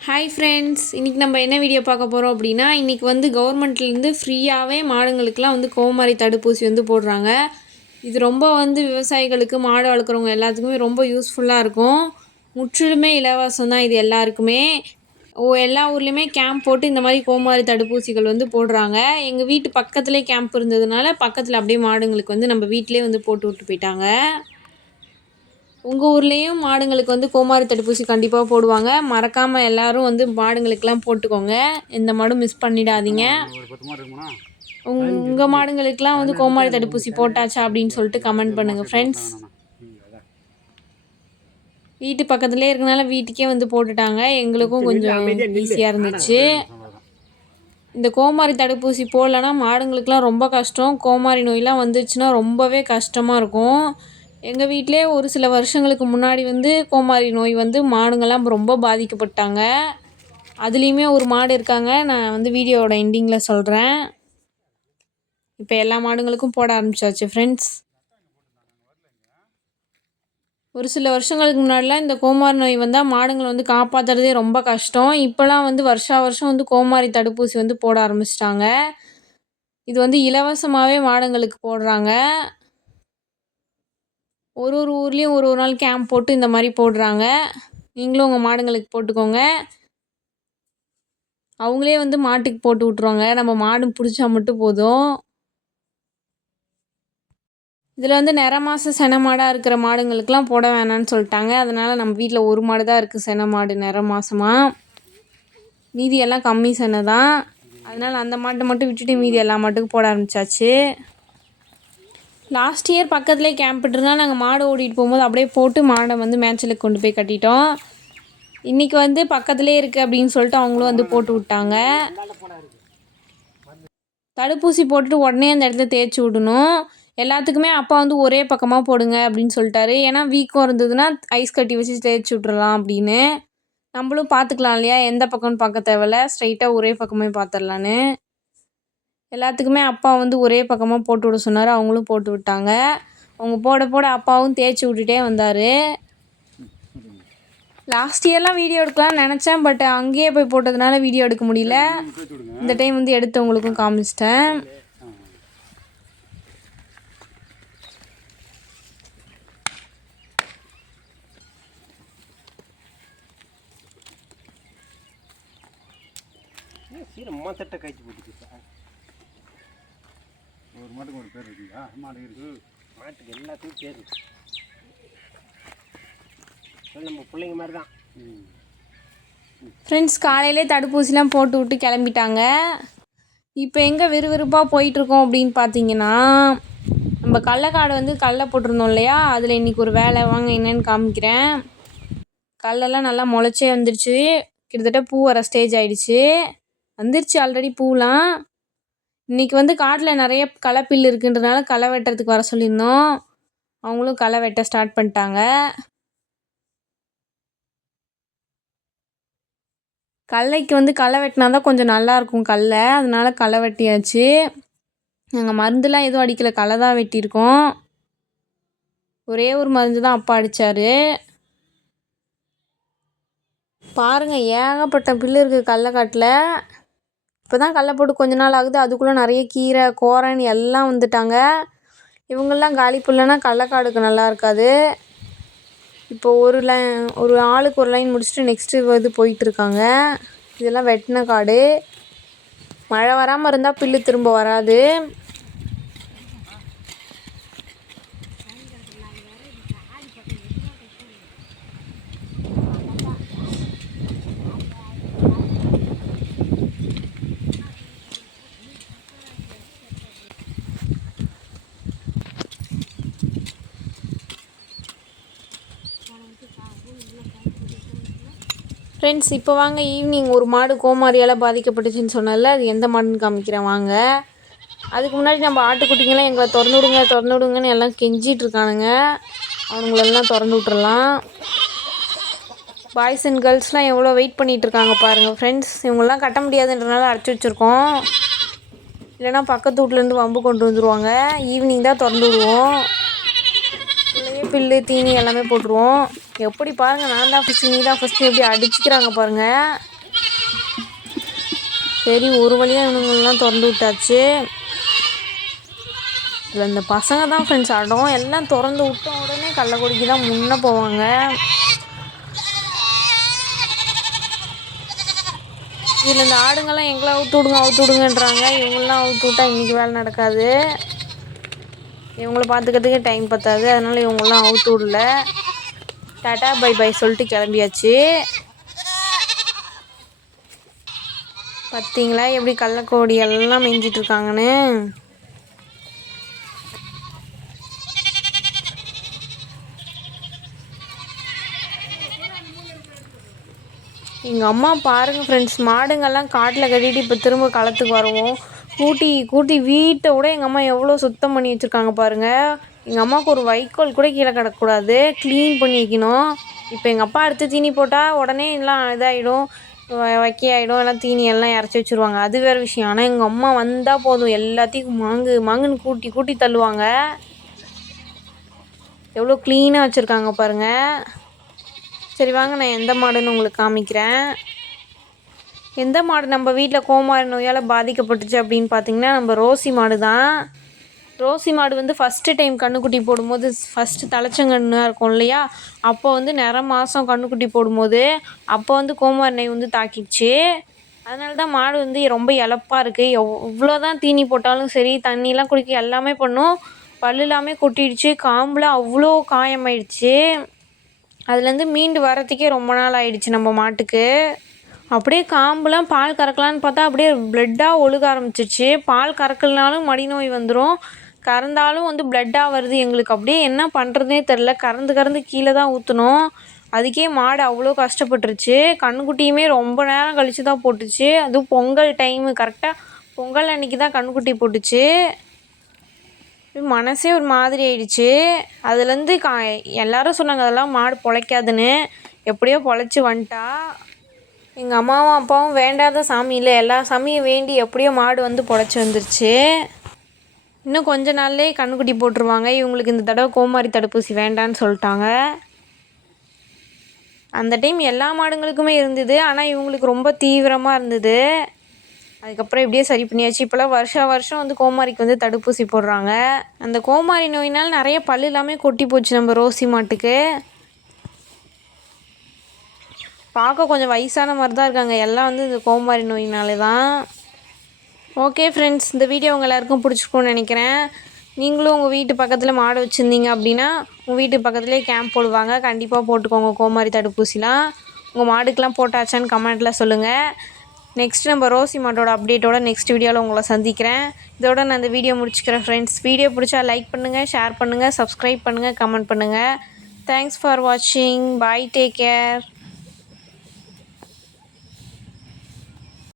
Hi friends இன்றைக்கி நம்ம என்ன வீடியோ பார்க்க போகிறோம் அப்படின்னா இன்றைக்கி வந்து கவர்மெண்ட்லேருந்து ஃப்ரீயாகவே மாடுங்களுக்கெலாம் வந்து கோமாரி தடுப்பூசி வந்து போடுறாங்க. இது ரொம்ப வந்து விவசாயிகளுக்கு மாடு வளர்க்குறவங்க எல்லாத்துக்குமே ரொம்ப யூஸ்ஃபுல்லாக இருக்கும். முற்றிலுமே இலவசம் தான் இது எல்லாருக்குமே. ஓ எல்லா ஊர்லேயுமே கேம்ப் போட்டு இந்த மாதிரி கோமாரி தடுப்பூசிகள் வந்து போடுறாங்க. எங்கள் வீட்டு பக்கத்துலேயே கேம்ப் இருந்ததுனால பக்கத்தில் அப்படியே மாடுங்களுக்கு வந்து நம்ம வீட்டிலே வந்து போட்டு விட்டு போயிட்டாங்க. உங்கள் ஊர்லேயும் மாடுங்களுக்கு வந்து கோமாரி தடுப்பூசி கண்டிப்பாக போடுவாங்க மறக்காமல் எல்லாரும் வந்து மாடுங்களுக்கெல்லாம் போட்டுக்கோங்க எந்த மாடும் மிஸ் பண்ணிடாதீங்க உங்கள் மாடுங்களுக்கெல்லாம் வந்து கோமாரி தடுப்பூசி போட்டாச்சா அப்படின்னு சொல்லிட்டு கமெண்ட் பண்ணுங்கள் ஃப்ரெண்ட்ஸ் வீட்டு பக்கத்துலேயே இருக்கனால வீட்டுக்கே வந்து போட்டுட்டாங்க எங்களுக்கும் கொஞ்சம் ஈஸியாக இருந்துச்சு இந்த கோமாரி தடுப்பூசி போடலன்னா மாடுங்களுக்கெலாம் ரொம்ப கஷ்டம் கோமாரி நோயெலாம் வந்துச்சுன்னா ரொம்பவே கஷ்டமாக இருக்கும் எங்கள் வீட்டிலே ஒரு சில வருஷங்களுக்கு முன்னாடி வந்து கோமாரி நோய் வந்து மாடுங்கள்லாம் ரொம்ப பாதிக்கப்பட்டாங்க. அதுலேயுமே ஒரு மாடு இருக்காங்க. நான் வந்து வீடியோவோட எண்டிங்கில் சொல்கிறேன் இப்போ எல்லா மாடுங்களுக்கும் போட ஆரம்பிச்சாச்சு ஃப்ரெண்ட்ஸ் ஒரு சில வருஷங்களுக்கு முன்னாடிலாம் இந்த கோமாரி நோய் வந்தால் மாடுங்களை வந்து காப்பாற்றுறதே ரொம்ப கஷ்டம். இப்போலாம் வந்து வருஷா வருஷம் வந்து கோமாரி தடுப்பூசி வந்து போட ஆரம்பிச்சிட்டாங்க. இது வந்து இலவசமாகவே மாடுங்களுக்கு போடுறாங்க. ஒரு ஒரு ஊர்லேயும் ஒரு ஒரு நாள் கேம்ப் போட்டு இந்த மாதிரி போடுறாங்க. நீங்களும் உங்கள் மாடுங்களுக்கு போட்டுக்கோங்க. அவங்களே வந்து மாட்டுக்கு போட்டு விட்ருவாங்க நம்ம மாடு பிடிச்சா மட்டும் போதும். இதில் வந்து நிற மாத சென மாடாக இருக்கிற மாடுங்களுக்கெலாம் போட வேணாம்னு சொல்லிட்டாங்க. அதனால் நம்ம வீட்டில் ஒரு மாடு தான் இருக்குது சென மாடு நிற மாதமாக மீதி எல்லாம் கம்மி செனை தான். அதனால் அந்த மாட்டை மட்டும் விட்டுட்டு மீதி எல்லா மாட்டுக்கும் போட ஆரம்பித்தாச்சு லாஸ்ட் இயர் பக்கத்துலேயே கேம்ப் இருந்தால் நாங்கள் மாடு ஓடிட்டு போகும்போது அப்படியே போட்டு மாடை வந்து மேய்ச்சலுக்கு கொண்டு போய் கட்டிட்டோம். இன்றைக்கி வந்து பக்கத்துலேயே இருக்குது அப்படின்னு சொல்லிட்டு அவங்களும் வந்து போட்டு விட்டாங்க. தடுப்பூசி போட்டுட்டு உடனே அந்த இடத்துல தேய்ச்சி விடணும். எல்லாத்துக்குமே அப்பா வந்து ஒரே பக்கமாக போடுங்க அப்படின்னு சொல்லிட்டாரு. ஏன்னா வீக்கம் இருந்ததுன்னா ஐஸ் கட்டி வச்சு தேய்ச்சி விட்றலாம் அப்படின்னு. நம்மளும் பார்த்துக்கலாம் இல்லையா? எந்த பக்கம்னு பார்க்க தேவையில்ல. ஸ்ட்ரைட்டாக ஒரே பக்கமே பார்த்துடலான்னு. எல்லாத்துக்குமே அப்பா வந்து ஒரே பக்கமாக போட்டு விட சொன்னார். அவங்களும் போட்டு விட்டாங்க. அவங்க போட போட அப்பாவும் தேய்ச்சி விட்டுட்டே வந்தார். லாஸ்ட் இயர்லாம் வீடியோ எடுக்கலாம்னு நினச்சேன். பட் அங்கேயே போய் போட்டதுனால வீடியோ எடுக்க முடியல. இந்த டைம் வந்து எடுத்து உங்களுக்கும் காமிச்சிட்டேன். சீரம் மொத்தட்ட காய்ச்சி போட்டுக்கிட்டேன் ஒரு மாட்டுக்கு ஒரு பேர் இருக்குங்களா? மாடு இருக்கு. மாட்டுக்கு எல்லாத்துக்கும் பேர். இருக்கு நம்ம பிள்ளைங்க மாதிரி தான் ஃப்ரெண்ட்ஸ் காலையிலே தடுப்பூசிலாம் போட்டு விட்டு கிளம்பிட்டாங்க. இப்போ எங்கே விறுவிறுப்பாக போயிட்டுருக்கோம் அப்படின்னு பார்த்தீங்கன்னா நம்ம கடலக்காடு வந்து கடல போட்டிருந்தோம் இல்லையா? அதில் இன்றைக்கி ஒரு வேலை. வாங்க என்னன்னு காமிக்கிறேன். கடலெல்லாம் நல்லா முளைச்சே வந்துடுச்சு கிட்டத்தட்ட பூ வர ஸ்டேஜ் ஆயிடுச்சு. வந்துருச்சு ஆல்ரெடி பூலாம். இன்றைக்கி வந்து காட்டில் நிறைய களைப்பில் இருக்குன்றனால களை வெட்டுறதுக்கு வர சொல்லியிருந்தோம். அவங்களும் களை வெட்ட ஸ்டார்ட் பண்ணிட்டாங்க. கடலைக்கு வந்து களை வெட்டினா தான் கொஞ்சம் நல்லாயிருக்கும் கல்லை. அதனால களை வெட்டியாச்சு. நாங்கள் மருந்துலாம் எதுவும் அடிக்கலை. களை தான் வெட்டியிருக்கோம். ஒரே ஒரு மருந்து தான் அப்பா அடித்தார் பாருங்கள் ஏகப்பட்ட புல்லு இருக்குது கடலக்காட்டில் இப்போ தான் கடல போட்டு கொஞ்ச நாள் ஆகுது. அதுக்குள்ளே நிறைய கீரை கோரன் எல்லாம் வந்துட்டாங்க. இவங்கெல்லாம் காலி புல்லைனா கடலக்காடுக்கு நல்லா இருக்காது. இப்போ ஒரு லைன் ஒரு ஆளுக்கு ஒரு லைன் முடிச்சுட்டு நெக்ஸ்ட்டு இது போயிட்டுருக்காங்க இதெல்லாம் வெட்டின காடு. மழை வராமல் இருந்தால் புல்லு திரும்ப வராது. ஃப்ரெண்ட்ஸ் இப்போ வாங்க ஈவினிங் ஒரு மாடு கோமாரியால் பாதிக்கப்பட்டுச்சுன்னு சொன்னல அது எந்த மாடுன்னு காமிக்கிறேன் வாங்க. அதுக்கு முன்னாடி நம்ம ஆட்டுக்குட்டிங்கெல்லாம் எங்களை திறந்து விடுங்க திறந்து விடுங்கன்னு எல்லாம் கெஞ்சிட்டு இருக்கானுங்க. அவனுங்களெல்லாம் திறந்து விட்றலாம் பாய்ஸ் அண்ட் கேர்ள்ஸ்லாம் எவ்வளோ வெயிட் பண்ணிகிட்டு இருக்காங்க பாருங்கள் ஃப்ரெண்ட்ஸ் இவங்கெல்லாம் கட்ட முடியாதுன்றனால அடைச்சி வச்சுருக்கோம். இல்லைன்னா பக்கத்து வீட்லேருந்து வம்பு கொண்டு வந்துடுவாங்க ஈவினிங் தான் திறந்து விடுவோம். புல்லு தீனி எல்லாமே போட்டுருவோம். எப்படி பாருங்கள் நான் தான் ஃபஸ்ட்டு நீ தான் ஃபஸ்ட்டு எப்படி அடிச்சுக்கிறாங்க பாருங்கள் சரி ஒரு வழியாக இவனுங்களெலாம் திறந்து விட்டாச்சு. இதில் இந்த பசங்க தான் ஃப்ரெண்ட்ஸ் ஆடும் எல்லாம் திறந்து விட்ட உடனே கள்ளக்குடிக்கு தான் முன்னே போவாங்க. இதில் இந்த ஆடுங்கள்லாம் எங்களை அவுத்து விடுங்க அவுத்து விடுங்கன்றாங்க. இவங்களாம் அவுத்து விட்டா இன்றைக்கி வேலை நடக்காது. இவங்கள பார்த்துக்கிறதுக்கே டைம் பத்தாது. அதனால் இவங்களாம் அவுத்து விடல டாட்டா பை பை சொல்லிட்டு கிளம்பியாச்சு. பார்த்தீங்களா எப்படி கள்ளக்கோடி எல்லாம் மேய்ஞ்சிட்டு இருக்காங்கன்னு? எங்கள் அம்மா பாருங்கள் ஃப்ரெண்ட்ஸ் மாடுங்கள்லாம் காட்டில் கட்டிட்டு இப்போ திரும்ப களத்துக்கு வருவோம். கூட்டி கூட்டி வீட்டை விட எங்கள் அம்மா எவ்வளோ சுத்தம் பண்ணி வச்சுருக்காங்க பாருங்கள் எங்கள் அம்மாவுக்கு ஒரு வைக்கோல் கூட கீழே கிடக்கக்கூடாது. க்ளீன் பண்ணி வைக்கணும். இப்போ எங்கள் அப்பா அடுத்து தீனி போட்டால் உடனே எல்லாம் இதாகிடும் வைக்கையாயிடும். ஆகிடும் எல்லாம் தீனி எல்லாம் இறச்சி வச்சுருவாங்க. அது வேறு விஷயம். ஆனால் எங்கள் அம்மா வந்தால் போதும். எல்லாத்தையும் மாங்கு மாங்குன்னு கூட்டி கூட்டி தள்ளுவாங்க. எவ்வளோ க்ளீனாக வச்சுருக்காங்க பாருங்கள் சரி வாங்க நான் எந்த மாடுன்னு உங்களுக்கு காமிக்கிறேன். எந்த மாடு நம்ம வீட்டில் கோமாரி நோயால் பாதிக்கப்பட்டுச்சு அப்படின்னு பார்த்தீங்கன்னா நம்ம ரோசி மாடு தான் ரோசி மாடு வந்து ஃபஸ்ட்டு டைம் கண்ணுக்குட்டி போடும்போது ஃபஸ்ட்டு தலைச்சங்கண்ணா இருக்கும் இல்லையா? அப்போ வந்து நிற மாதம் கண்ணுக்குட்டி போடும்போது அப்போ வந்து கோமாரி நோய் வந்து தாக்கிடுச்சு. அதனால தான் மாடு வந்து ரொம்ப இழப்பாக இருக்குது எவ் எவ்வளோ தான் தீனி போட்டாலும் சரி தண்ணிலாம் குடிக்க எல்லாமே பண்ணும். பல்லு எல்லாமே கொட்டிடுச்சு. காம்பில் அவ்வளோ காயமாயிடுச்சு. அதுலேருந்து மீண்டு வரத்துக்கே ரொம்ப நாள் ஆயிடுச்சு நம்ம மாட்டுக்கு. அப்படியே காம்புலாம் பால் கறக்கலான்னு பார்த்தா அப்படியே ப்ளட்டாக ஒழுக ஆரம்பிச்சிச்சு பால் கறக்கலனாலும் மடி நோய் வந்துடும் கறந்தாலும் வந்து ப்ளட்டாக வருது எங்களுக்கு. அப்படியே என்ன பண்ணுறதுனே தெரில கறந்து கறந்து கீழே தான் ஊற்றணும் அதுக்கே மாடு அவ்வளோ கஷ்டப்பட்டுருச்சு. கண்ணுக்குட்டியுமே ரொம்ப நேரம் கழித்து தான் போட்டுச்சு. அதுவும் பொங்கல் டைமு கரெக்டாக பொங்கல் அன்னைக்கு தான் கண்ணுக்குட்டி போட்டுச்சு. மனசே ஒரு மாதிரி ஆயிடுச்சு. அதுலேருந்து கா எல்லாரும் சொன்னாங்க அதெல்லாம் மாடு பொழைக்காதுன்னு. எப்படியோ பொழைச்சி வந்துட்டா. எங்கள் அம்மாவும் அப்பாவும் வேண்டாத சாமி இல்லை. எல்லா சாமியும் வேண்டி எப்படியோ மாடு வந்து பொழைச்சி வந்துருச்சு. இன்னும் கொஞ்ச நாள்லேயே கண்ணுக்குட்டி போட்டுருவாங்க. இவங்களுக்கு இந்த தடவை கோமாரி தடுப்பூசி வேண்டான்னு சொல்லிட்டாங்க. அந்த டைம் எல்லா மாடுங்களுக்குமே இருந்தது. ஆனால் இவங்களுக்கு ரொம்ப தீவிரமாக இருந்தது. அதுக்கப்புறம் இப்படியே சரி பண்ணியாச்சு. இப்போலாம் வருஷா வருஷம் வந்து கோமாரிக்கு வந்து தடுப்பூசி போடுறாங்க. அந்த கோமாரி நோயினால் நிறைய பல்லு எல்லாமே கொட்டி போச்சு நம்ம ரோசி மாட்டுக்கு. பார்க்க கொஞ்சம் வயசான மாதிரி தான் இருக்காங்க. எல்லாம் வந்து இந்த கோமாரி நோயினாலே தான் ஓகே ஃப்ரெண்ட்ஸ் இந்த வீடியோ உங்கள் எல்லாருக்கும் பிடிச்சிருக்கும்னு நினைக்கிறேன். நீங்களும் உங்கள் வீட்டு பக்கத்தில் மாடு வச்சுருந்தீங்க அப்படின்னா உங்கள் வீட்டு பக்கத்துலேயே கேம்ப் போடுவாங்க. கண்டிப்பாக போட்டுக்கோங்க கோமாரி தடுப்பூசிலாம். உங்கள் மாடுக்கெலாம் போட்டாச்சான்னு கமெண்ட்டில் சொல்லுங்கள் நெக்ஸ்ட் நம்ம ரோசி மாட்டோட அப்டேட்டோட நெக்ஸ்ட் வீடியோவில் உங்களை சந்திக்கிறேன். இதோட நான் இந்த வீடியோ முடிச்சுக்கிறேன் ஃப்ரெண்ட்ஸ் வீடியோ பிடிச்சா லைக் பண்ணுங்கள் ஷேர் பண்ணுங்கள் சப்ஸ்கிரைப் பண்ணுங்கள் கமெண்ட் பண்ணுங்கள் தேங்க்ஸ் ஃபார் வாட்சிங் பாய் டேக் கேர்